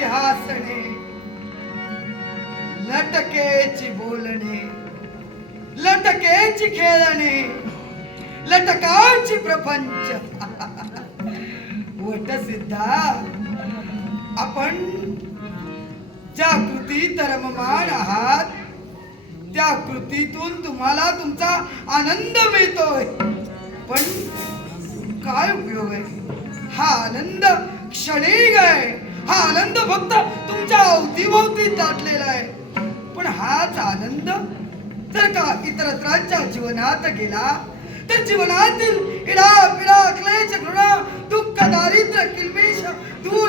लटकेची हासणे लटकेची बोलणे लटकेची खेळणे लटकाची प्रपंच. वट सिद्धा आपण ज्या कृती तरममान आहात. त्या कृतीतून तुम्हाला तुमचा आनंद मिळतोय. पण काय उपयोग आहे? हा आनंद क्षणिक आहे. हा आनंद फक्त तुमच्या अवतीभोवती दाटलेला आहे. पण हाच आनंद जर का इतरत्रांच्या जीवनात गेला तर जीवनातील इडा पिडा क्लेश घृणा दुःख दारिद्र्य दूर